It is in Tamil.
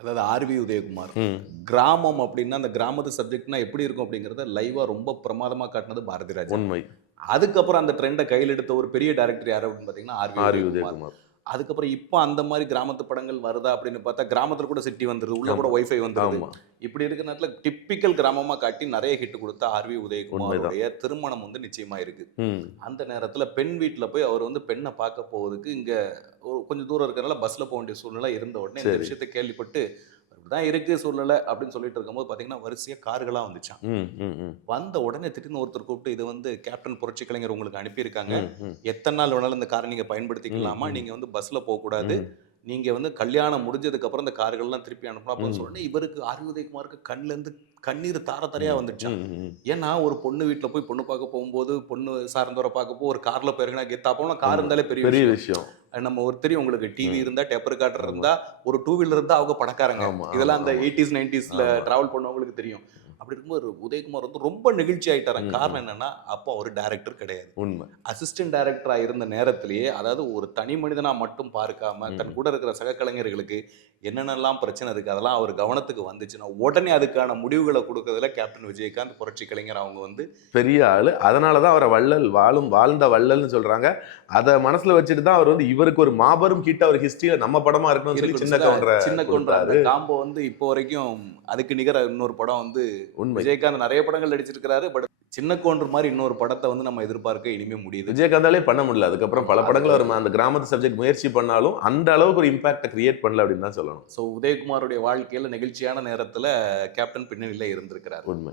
அதாவது ஆர்வி உதயகுமார். கிராமம் அப்படின்னா அந்த கிராமத்து சப்ஜெக்ட்னா எப்படி இருக்கும் அப்படிங்கறத லைவா ரொம்ப பிரமாதமா காட்டினது பாரதி ராஜா உண்மை. அதுக்கப்புறம் அந்த ட்ரெண்டை கையில் எடுத்த ஒரு பெரிய டேரக்டர் யாரு அப்படின்னு பாத்தீங்கன்னா ஆரி ஆர்வி உதயகுமார். அதுக்கப்புறம் இப்போ அந்த மாதிரி கிராமத்து படங்கள் வருதா அப்படின்னு பார்த்தா கிராமத்துல கூட சிட்டி வந்துருது உள்ள கூட ஒய்ஃபை வந்துருது. ஆமா. இப்படி இருக்கிற நேரத்துல டிப்பிக்கல் கிராமமா காட்டி நிறைய ஹிட் கொடுத்த ஆர்வி உதயகுமாருடைய திருமணம் வந்து நிச்சயமா இருக்கு. அந்த நேரத்துல பெண் வீட்ல போய் அவர் வந்து பெண்ணை பார்க்க போவதுக்கு இங்க கொஞ்சம் தூரம் இருக்கிறனால பஸ்ல போக வேண்டிய சூழ்நிலை இருந்த உடனே இந்த. விஷயத்தை கேள்விப்பட்டு இப்படிதான் இருக்கு சூழ்நிலை அப்படின்னு சொல்லிட்டு இருக்கும்போது பாத்தீங்கன்னா வரிசையா கார்களா வந்துச்சான் வந்த உடனே திடீர்னு ஒருத்தர் கூப்பிட்டு இது வந்து கேப்டன் புரட்சி கலைஞர் உங்களுக்கு அனுப்பியிருக்காங்க. எத்தனை நாள் வேணாலும் இந்த காரை நீங்க பயன்படுத்திக்கலாமா? ம், ம். நீங்க வந்து பஸ்ல போக கூடாது ம். நீங்க வந்து கல்யாணம் முடிஞ்சதுக்கு அப்புறம் இந்த கார்கள்லாம் திருப்பி அனுப்பணும் அப்படின்னு ம். சொன்னே இவருக்கு ஆர்வி உதயகுமாருக்கு கண்ணுல இருந்து கண்ணீர் தார தாரையா வந்துச்சான் ம், ம், ம். ஏன்னா ஒரு பொண்ணு வீட்ல போய் பொண்ணு பார்க்க போகும்போது பொண்ணு சார்ந்தவரை பார்க்க போ ஒரு கார்ல போயிருக்கா கெத்தா போனா கார் இருந்தாலே பெரிய பெரிய விஷயம் நம்ம ஒரு தெரியும் உங்களுக்கு டிவி. இருந்தா டெப்பர் கார்டர். இருந்தா ஒரு டூ வீலர் இருந்தா அவங்க பணக்காரங்க இதெல்லாம் அந்த. எயிட்டிஸ் நைன்டிஸ்ல. டிராவல் பண்ணவங்களுக்கு தெரியும் அப்படி இருக்கும்போது உதயகுமார் வந்து ரொம்ப நெகிழ்ச்சி ஆயிட்டாரு. ம், காரணம் என்னன்னா அப்போ அவர் டைரக்டர் கிடையாது. உண்மை. அசிஸ்டன்ட் டைரக்டரா இருந்த நேரத்திலேயே அதாவது ஒரு தனி மனிதனா மட்டும் பார்க்காம தன். கூட இருக்கிற சக கலைஞர்களுக்கு என்னென்னலாம் பிரச்சனை இருக்கு அதெல்லாம் அவர் கவனத்துக்கு வந்துச்சுன்னா உடனே அதுக்கான முடிவுகளை கொடுக்கறதுல கேப்டன் விஜயகாந்த் புரட்சி கலைஞர் அவங்க வந்து பெரிய ஆளு. அதனாலதான் அவரை வள்ளல் வாழும் வாழ்ந்த வள்ளல்னு சொல்றாங்க. அதை மனசுல வச்சுட்டு தான் அவர் வந்து இவருக்கு ஒரு மாபெரும் ஹிட் அவர் ஹிஸ்டரியில நம்ம படமா இருக்கணும்னு சொல்லி சின்ன கவுண்டரை சின்ன அந்த காம்போ வந்து இப்போ வரைக்கும் அதுக்கு நிகர இன்னொரு படம் வந்து உண்மை. விஜயகாந்த் நிறைய படங்கள் நடிச்சிருக்கிறாரு பட் சின்ன கவுண்டர் மாதிரி இன்னொரு படத்தை வந்து நம்ம எதிர்பார்க்க இனிமே முடியுது. விஜயகாந்தாலே பண்ண முடியல. அதுக்கப்புறம் பல படங்கள் அவர் அந்த கிராமத்து சப்ஜெக்ட் முயற்சி பண்ணாலும் அந்த அளவுக்கு ஒரு இம்பாக்டை கிரியேட் பண்ணல அப்படின்னு தான் சொல்லணும். ஸோ உதயகுமாருடைய வாழ்க்கையில நெகிழ்ச்சியான நேரத்துல கேப்டன் பின்னணியில இருந்திருக்கிறார். உண்மை.